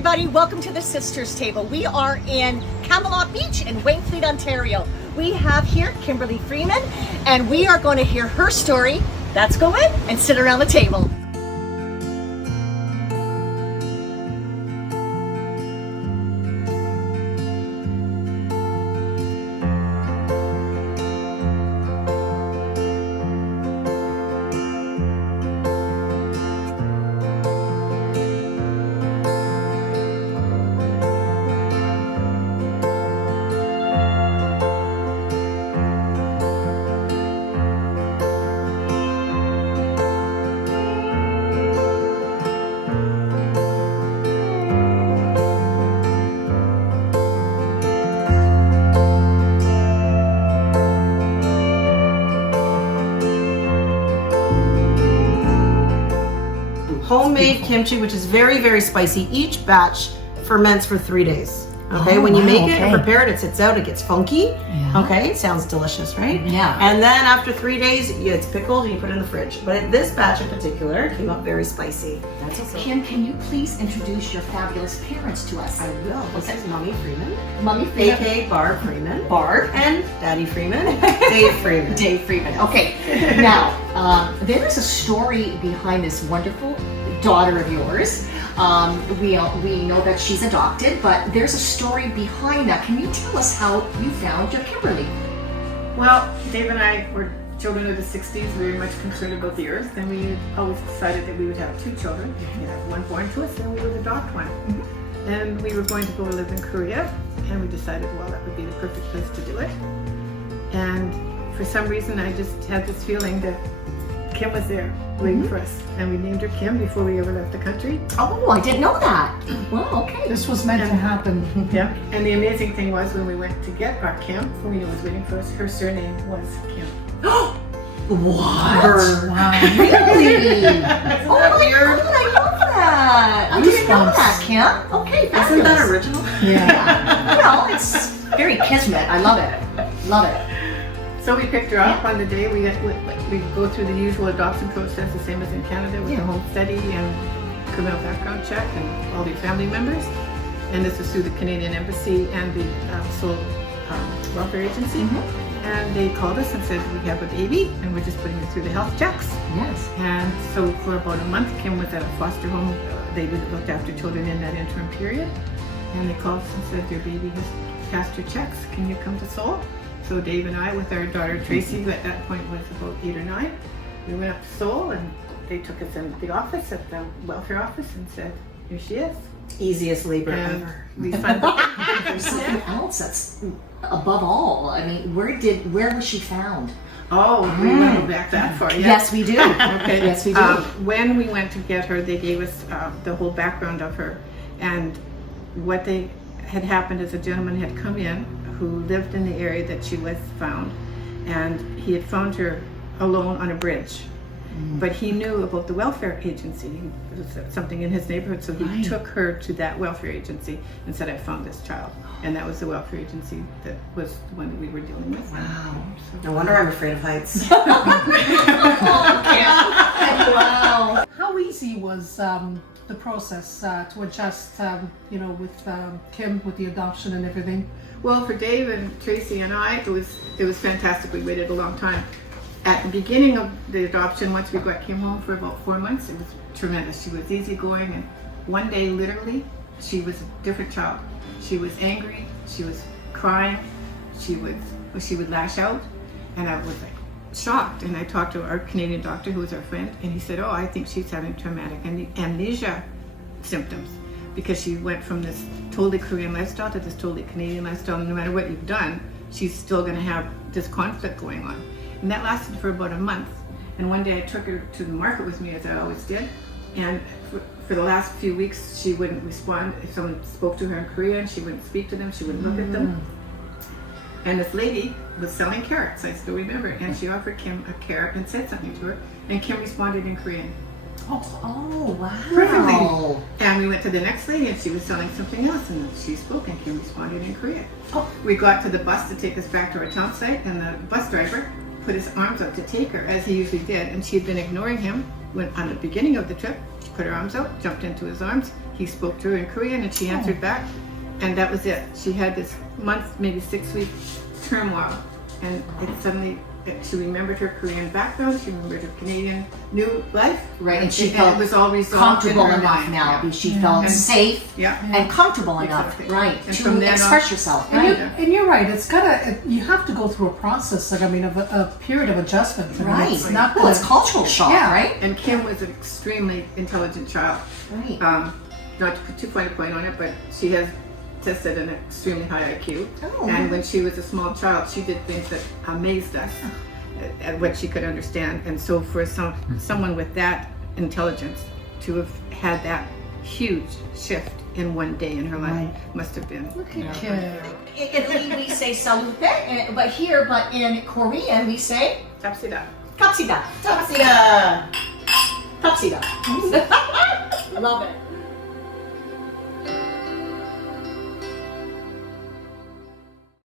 everybody, welcome to the Sisters Table. We are in Camelot Beach in Wainfleet, Ontario. We have here Kimberlee Freeman, and we are going to hear her story. Let's go in and sit around the table. Homemade kimchi, which is very, very spicy. Each batch ferments for 3 days. Okay, when you make it and prepare it, it sits out, it gets funky. Yeah. Okay, sounds delicious, right? Yeah. And then after 3 days, it's pickled and you put it in the fridge. But this batch in particular came out very spicy. That's okay. Kim, can you please introduce your fabulous parents to us? I will. This is Mommy Freeman. Mommy Freeman. AKA Barb Freeman. Barb. And Daddy Freeman. Dave Freeman. Dave Freeman. Okay. Now, there is a story behind this wonderful daughter of yours. We know that she's adopted, but there's a story behind that. Can you tell us how you found your Kimberlee? Well, Dave and I were children of the 60s, very much concerned about the earth, and we always decided that we would have 2 children. We'd have one born to us, and we would adopt one. And we were going to go live in Korea, and we decided, well, that would be the perfect place to do it. And for some reason, I just had this feeling that Kim was there waiting for us, and we named her Kim before we ever left the country. Oh, I didn't know that. Well, okay. This was meant to happen. Yeah, and the amazing thing was when we went to get our Kim, who we knew was waiting for us, her surname was Kim. What? Wow. Really? Oh my God, I love that. I didn't know that, Kim. Okay, fabulous. Isn't that original? Yeah. Well, it's very kismet. I love it. Love it. So we picked her up on the day. We go through the usual adoption process, the same as in Canada, with the home study and criminal background check and all the family members. And this is through the Canadian Embassy and the Seoul Welfare Agency. And they called us and said, we have a baby and we're just putting her through the health checks. Yes. And so for about a month, Kim was at a foster home. They looked after children in that interim period. And they called us and said, your baby has passed your checks. Can you come to Seoul? So Dave and I, with our daughter Tracy, who at that point was about 8 or 9, we went up to Seoul and they took us in the office, at the welfare office, and said, here she is. Easiest labor And ever. we found There's something else that's above all. I mean, where was she found? Oh, we want to go back that far. Yeah. Yes, we do. Okay. Yes, we do. When we went to get her, they gave us the whole background of her. And what had happened is a gentleman had come in who lived in the area that she was found. And he had found her alone on a bridge. But he knew about the welfare agency. There was something in his neighborhood, so he took her to that welfare agency and said, I found this child. And that was the welfare agency that was the one that we were dealing with. Wow. No wonder I'm afraid of heights. Wow. How easy was the process to adjust, with Kim, with the adoption and everything? Well, for Dave and Tracy and I, it was fantastic. We waited a long time. At the beginning of the adoption, once we came home for about 4 months, it was tremendous. She was easygoing, and one day, literally, she was a different child. She was angry, she was crying, she would lash out, and I was like shocked. And I talked to our Canadian doctor, who was our friend, and he said, oh, I think she's having traumatic amnesia symptoms, because she went from this totally Korean lifestyle to this totally Canadian lifestyle, and no matter what you've done, she's still going to have this conflict going on. And that lasted for about a month. And one day I took her to the market with me, as I always did. And for the last few weeks, she wouldn't respond. If someone spoke to her in Korean, she wouldn't speak to them, she wouldn't look at them. And this lady was selling carrots, I still remember. And she offered Kim a carrot and said something to her. And Kim responded in Korean. Oh, wow. Perfectly. And we went to the next lady and she was selling something else, and she spoke and Kim responded in Korean. We got to the bus to take us back to our town site, and the bus driver put his arms up to take her, as he usually did, and she had been ignoring him when on the beginning of the trip, she put her arms out, jumped into his arms. He spoke to her in Korean, and she answered back, and that was it. She had this month, maybe 6-week turmoil, and it suddenly. She remembered her Korean background. She remembered her Canadian new life. Right, and she felt it was all resolved comfortable in her enough mind. now. Yeah. She felt And- safe Yeah. and comfortable enough, Exactly. right, And to from then express on- yourself. And, Right. and you're right. It's you have to go through a process. Like I mean, of a period of adjustment. I mean, Right. It's not Well, it's the- cultural shock, Yeah. right? And Kim was an extremely intelligent child. Right. Not to put too fine a point on it, but she has tested an extremely high IQ. Oh. And when she was a small child, she did things that amazed us at what she could understand. And so for someone with that intelligence to have had that huge shift in one day in her life must have been. Okay. In Italy we say salute, but in Korean we say Tapsida. kapsida. Kapsida. Kapsida. Love it.